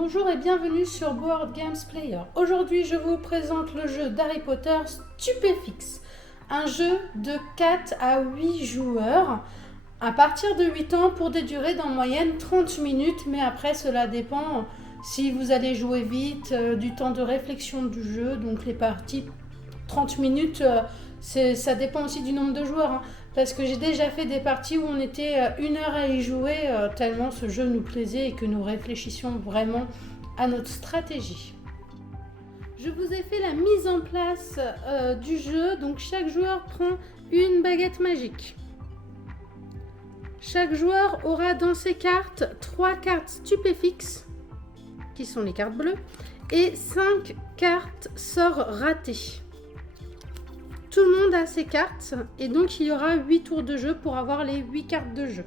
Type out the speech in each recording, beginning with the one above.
Bonjour et bienvenue sur Board Games Player. Aujourd'hui, je vous présente le jeu d'Harry Potter Stupéfix, un jeu de 4 à 8 joueurs à partir de 8 ans pour des durées d'en moyenne 30 minutes, mais après cela dépend si vous allez jouer vite, du temps de réflexion du jeu, donc les parties 30 minutes, ça dépend aussi du nombre de joueurs, hein, parce que j'ai déjà fait des parties où on était 1 heure à y jouer, tellement ce jeu nous plaisait et que nous réfléchissions vraiment à notre stratégie. Je vous ai fait la mise en place du jeu, donc chaque joueur prend une baguette magique. Chaque joueur aura dans ses cartes 3 cartes stupéfixes, qui sont les cartes bleues, et 5 cartes sorts ratés. Tout le monde a ses cartes et donc il y aura 8 tours de jeu pour avoir les 8 cartes de jeu.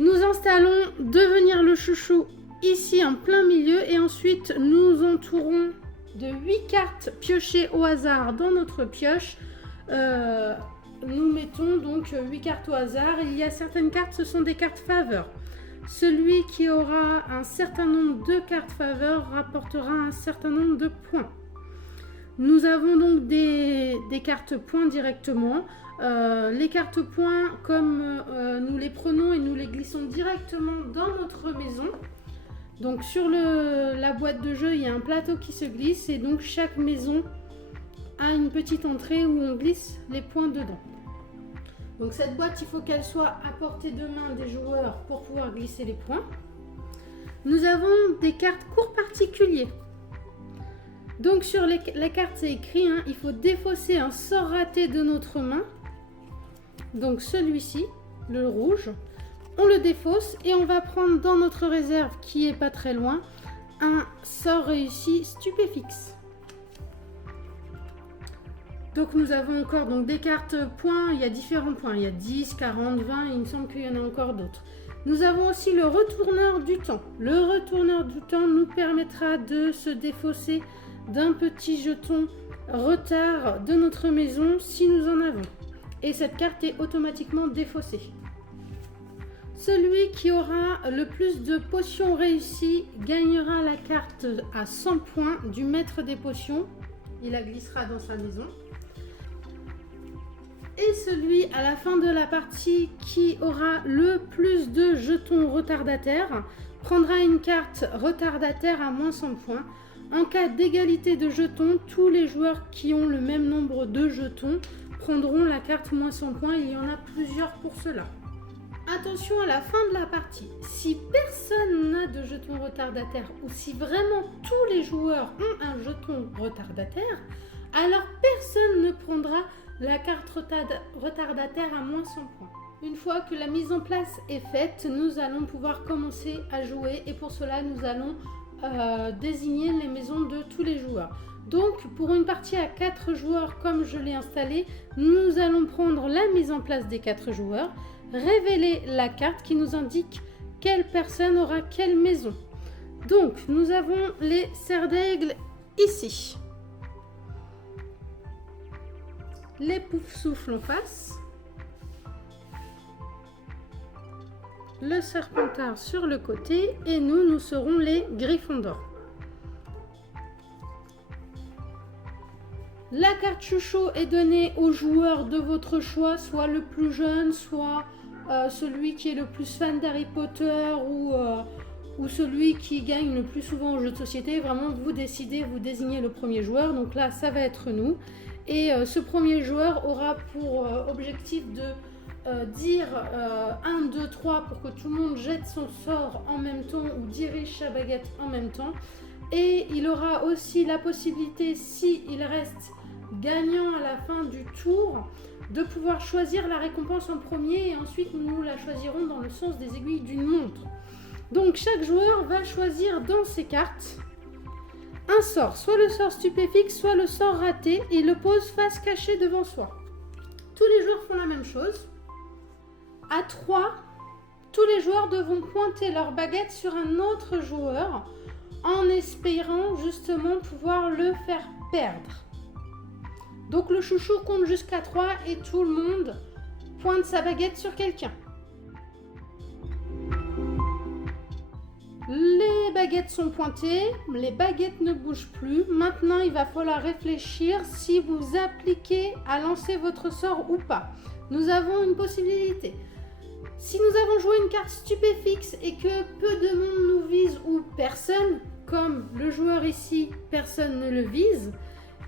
Nous installons devenir le chouchou ici en plein milieu et ensuite nous entourons de 8 cartes piochées au hasard dans notre pioche. Nous mettons donc 8 cartes au hasard. Il y a certaines cartes, ce sont des cartes faveur. Celui qui aura un certain nombre de cartes faveur rapportera un certain nombre de points. Nous avons donc des cartes points directement. Les cartes points, comme nous les prenons et nous les glissons directement dans notre maison. Donc sur la boîte de jeu, il y a un plateau qui se glisse et donc chaque maison a une petite entrée où on glisse les points dedans. Donc cette boîte, il faut qu'elle soit à portée de main des joueurs pour pouvoir glisser les points. Nous avons des cartes cours particuliers. Donc sur les cartes, c'est écrit, hein, il faut défausser un sort raté de notre main. Donc celui-ci, le rouge, on le défausse et on va prendre dans notre réserve, qui est pas très loin, un sort réussi stupéfixe. Donc nous avons encore donc, des cartes points, il y a différents points, il y a 10, 40, 20, il me semble qu'il y en a encore d'autres. Nous avons aussi le retourneur du temps. Le retourneur du temps nous permettra de se défausser d'un petit jeton retard de notre maison si nous en avons. Et cette carte est automatiquement défaussée. Celui qui aura le plus de potions réussies gagnera la carte à 100 points du maître des potions. Il la glissera dans sa maison. Et celui à la fin de la partie qui aura le plus de jetons retardataires prendra une carte retardataire à moins 100 points. En cas d'égalité de jetons, tous les joueurs qui ont le même nombre de jetons prendront la carte moins 100 points. Il y en a plusieurs pour cela. Attention à la fin de la partie, si personne n'a de jetons retardataires ou si vraiment tous les joueurs ont un jeton retardataire, alors personne ne prendra la carte retardataire à moins 100 points. Une fois que la mise en place est faite, nous allons pouvoir commencer à jouer et pour cela nous allons désigner les maisons de tous les joueurs. Donc pour une partie à 4 joueurs comme je l'ai installé, nous allons prendre la mise en place des 4 joueurs, révéler la carte qui nous indique quelle personne aura quelle maison. Donc nous avons les cerfs d'aigle ici, les poufs-souffles en face, le serpentard sur le côté et nous serons les Gryffondor. La carte chouchou est donnée aux joueurs de votre choix, soit le plus jeune, soit celui qui est le plus fan d'Harry Potter ou celui qui gagne le plus souvent au jeu de société. Vraiment, vous décidez, vous désignez le premier joueur. Donc là, ça va être nous. Et ce premier joueur aura pour objectif de dire 1, 2, 3 pour que tout le monde jette son sort en même temps ou dirige sa baguette en même temps. Et il aura aussi la possibilité, s'il reste gagnant à la fin du tour, de pouvoir choisir la récompense en premier et ensuite nous la choisirons dans le sens des aiguilles d'une montre. Donc chaque joueur va choisir dans ses cartes un sort, soit le sort stupéfixe, soit le sort raté et le pose face cachée devant soi. Tous les joueurs font la même chose. À 3, tous les joueurs devront pointer leur baguette sur un autre joueur en espérant justement pouvoir le faire perdre. Donc le chouchou compte jusqu'à 3 et tout le monde pointe sa baguette sur quelqu'un. Les baguettes sont pointées, les baguettes ne bougent plus. Maintenant, il va falloir réfléchir si vous appliquez à lancer votre sort ou pas. Nous avons une possibilité. Si nous avons joué une carte stupéfixe et que peu de monde nous vise ou personne, comme le joueur ici, personne ne le vise,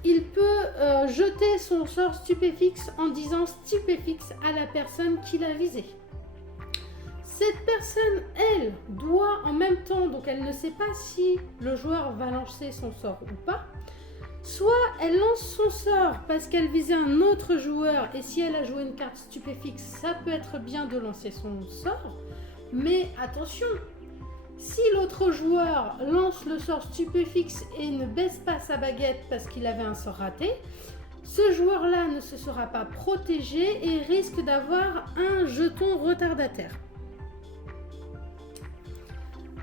il peut jeter son sort stupéfixe en disant stupéfixe à la personne qui l'a visé. Cette personne, elle, doit en même temps, donc elle ne sait pas si le joueur va lancer son sort ou pas, soit elle lance son sort parce qu'elle visait un autre joueur et si elle a joué une carte stupéfixe, ça peut être bien de lancer son sort, mais attention, si l'autre joueur lance le sort stupéfixe et ne baisse pas sa baguette parce qu'il avait un sort raté, ce joueur-là ne se sera pas protégé et risque d'avoir un jeton retardataire.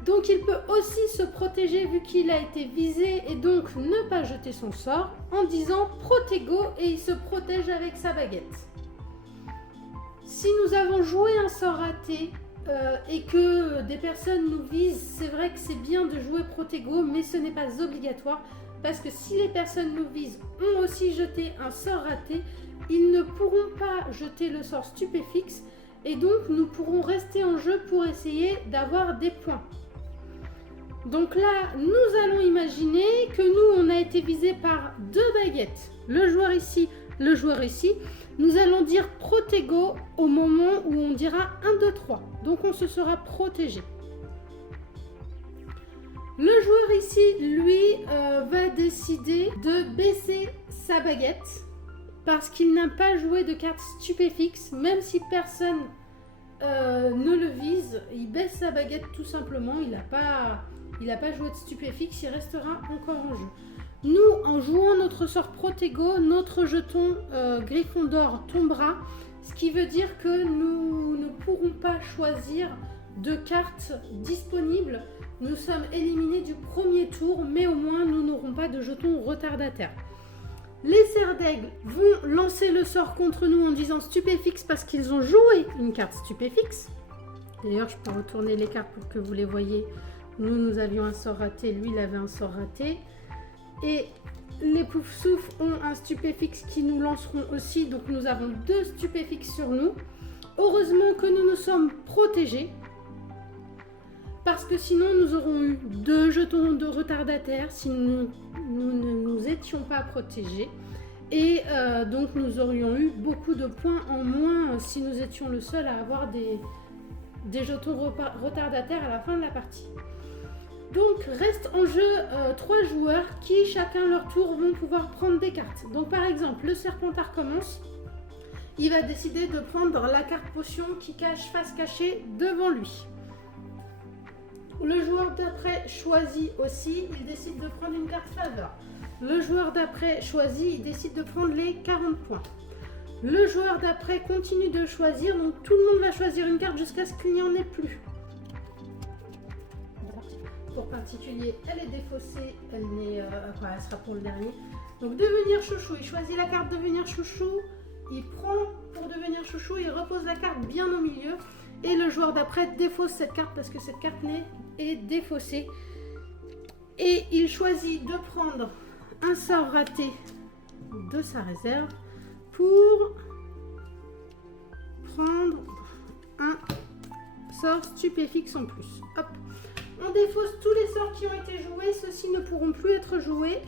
Donc il peut aussi se protéger vu qu'il a été visé et donc ne pas jeter son sort en disant protego et il se protège avec sa baguette. Si nous avons joué un sort raté et que des personnes nous visent, c'est vrai que c'est bien de jouer protego mais ce n'est pas obligatoire parce que si les personnes nous visent ont aussi jeté un sort raté, ils ne pourront pas jeter le sort stupéfixe et donc nous pourrons rester en jeu pour essayer d'avoir des points. Donc là, nous allons imaginer que nous, on a été visé par deux baguettes. Le joueur ici, le joueur ici. Nous allons dire protego au moment où on dira 1, 2, 3. Donc on se sera protégé. Le joueur ici, lui, va décider de baisser sa baguette parce qu'il n'a pas joué de carte stupéfixe, même si personne ne le vise. Il baisse sa baguette tout simplement, il n'a pas joué de stupéfixe, il restera encore en jeu. Nous, en jouant notre sort protego, notre jeton Gryffondor tombera, ce qui veut dire que nous ne pourrons pas choisir de cartes disponibles. Nous sommes éliminés du premier tour, mais au moins nous n'aurons pas de jetons retardataires. Les cerfs d'aigle vont lancer le sort contre nous en disant stupéfixe parce qu'ils ont joué une carte stupéfixe. D'ailleurs, je peux retourner les cartes pour que vous les voyez. Nous avions un sort raté, lui, il avait un sort raté. Et les Poufsouffles ont un stupéfixe qui nous lanceront aussi. Donc, nous avons deux stupéfixes sur nous. Heureusement que nous nous sommes protégés. Parce que sinon, nous aurons eu deux jetons de retardataire si nous ne nous étions pas protégés. Et donc, nous aurions eu beaucoup de points en moins si nous étions le seul à avoir des jetons retardataires à la fin de la partie. Donc, reste en jeu 3 joueurs qui, chacun leur tour, vont pouvoir prendre des cartes. Donc, par exemple, le Serpentard commence. Il va décider de prendre la carte potion qui cache face cachée devant lui. Le joueur d'après choisit aussi, il décide de prendre une carte faveur. Le joueur d'après choisit, il décide de prendre les 40 points. Le joueur d'après continue de choisir, donc tout le monde va choisir une carte jusqu'à ce qu'il n'y en ait plus. Pour particulier, elle est défaussée, elle sera pour le dernier. Donc devenir chouchou, il choisit la carte devenir chouchou, il prend pour devenir chouchou, il repose la carte bien au milieu. Et le joueur d'après défausse cette carte parce que cette carte est défaussée. Et il choisit de prendre un sort raté de sa réserve pour prendre un sort stupéfixe en plus. Hop. On défausse tous les sorts qui ont été joués. Ceux-ci ne pourront plus être joués.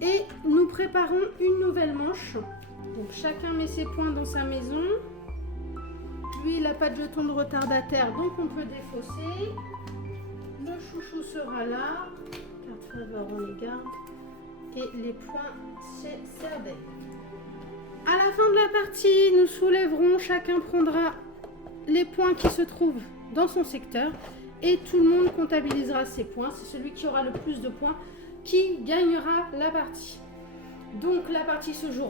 Et nous préparons une nouvelle manche. Donc chacun met ses points dans sa maison. Lui, il n'a pas de jeton de retardataire, donc on peut défausser. Le chouchou sera là. Carte faveur, on les garde. Et les points chez Serdaigle. À la fin de la partie, nous soulèverons. Chacun prendra les points qui se trouvent dans son secteur. Et tout le monde comptabilisera ses points. C'est celui qui aura le plus de points qui gagnera la partie. Donc la partie se joue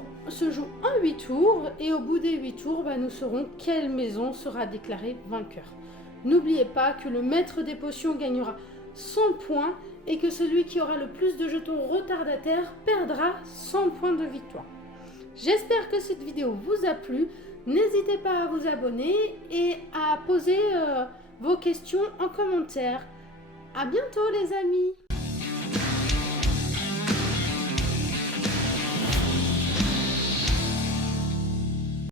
en 8 tours et au bout des 8 tours, nous saurons quelle maison sera déclarée vainqueur. N'oubliez pas que le maître des potions gagnera 100 points et que celui qui aura le plus de jetons retardataires perdra 100 points de victoire. J'espère que cette vidéo vous a plu. N'hésitez pas à vous abonner et à poser vos questions en commentaire. À bientôt les amis!